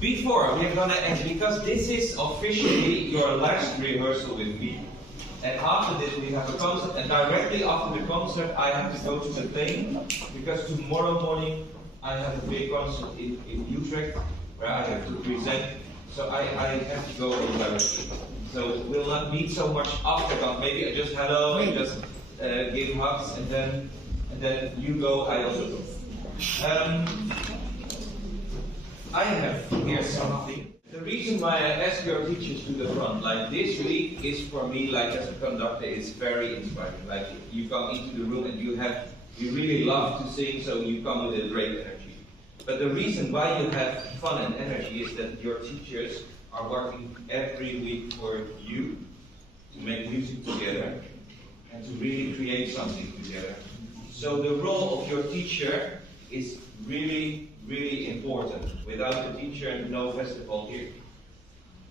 Before we're gonna end, because this is officially your last rehearsal with me, and after this we have a concert, and directly after the concert I have to go to the plane, because tomorrow morning I have a big concert in Utrecht, where I have to present, so I have to go directly. So we'll not meet so much after concert, maybe I just hello, and just give hugs, and then you go, I also go. I have here something. The reason why I ask your teachers to the front, like this week, is for me, like as a conductor, it's very inspiring. Like you come into the room and you really love to sing, so you come with a great energy. But the reason why you have fun and energy is that your teachers are working every week for you to make music together and to really create something together. So the role of your teacher is really important. Without the teacher, no festival here.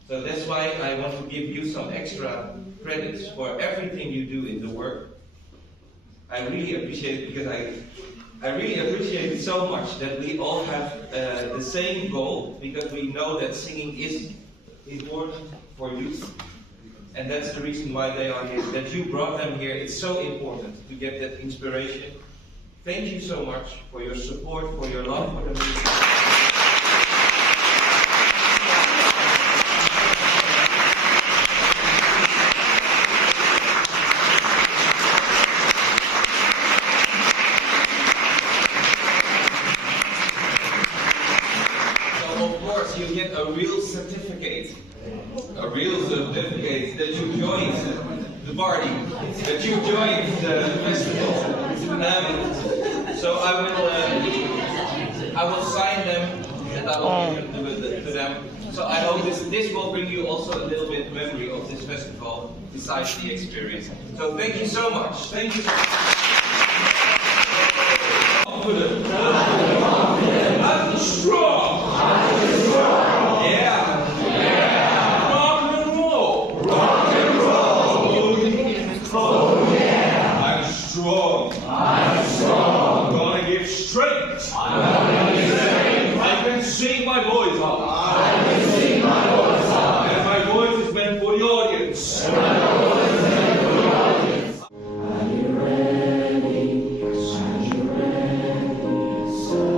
So that's why I want to give you some extra credits for everything you do in the work. I really appreciate it, because I really appreciate it so much that we all have the same goal, because we know that singing is important for youth. And that's the reason why they are here, that you brought them here. It's so important to get that inspiration. Thank you so much for your support, for your love for the music. So of course you get a real certificate. A real certificate that you joined the party, that you joined the festival. So I will sign them and I will give them to them. So I hope this will bring you also a little bit memory of this festival besides the experience. So thank you so much. Thank you so much. I'm strong. Yeah. Rock and roll. Rock and roll. Oh yeah. I'm strong. I'm strong. I'm gonna give strength. I'm gonna give strength. I can sing my voice up. I can sing my voice up. And my voice is meant for the audience. And my voice is meant for the audience. Are you ready? Are you ready? Such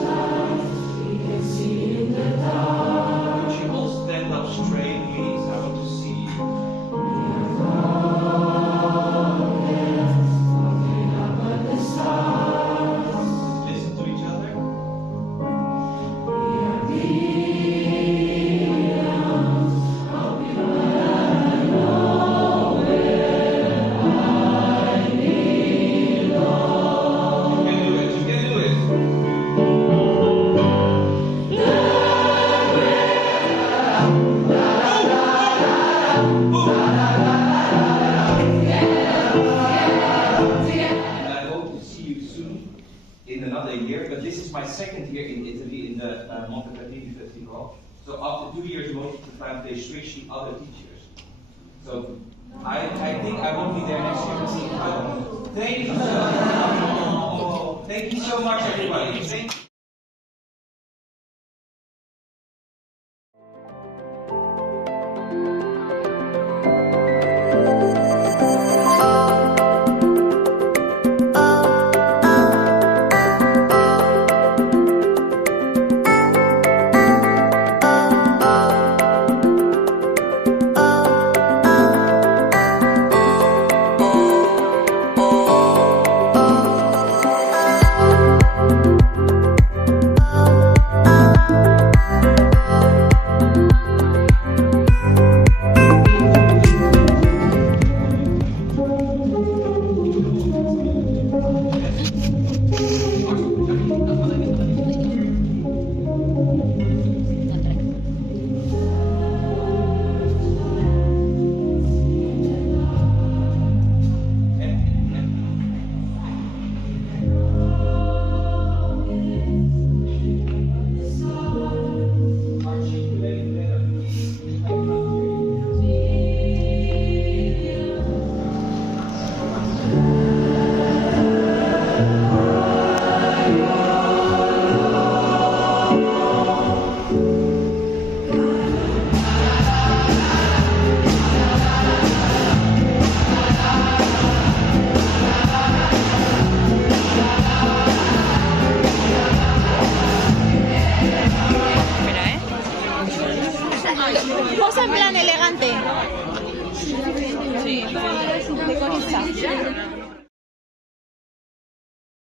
light we can see in the dark. Would you all stand up straight, please? I want to see you. Listen to each other. In another year, but this is my second year in Italy in the Montepatini Festival. So after 2 years, most of the time they switch to other teachers. So I think I won't be there next year. Thank you. Thank you so much, everybody. Thank you. Lisa.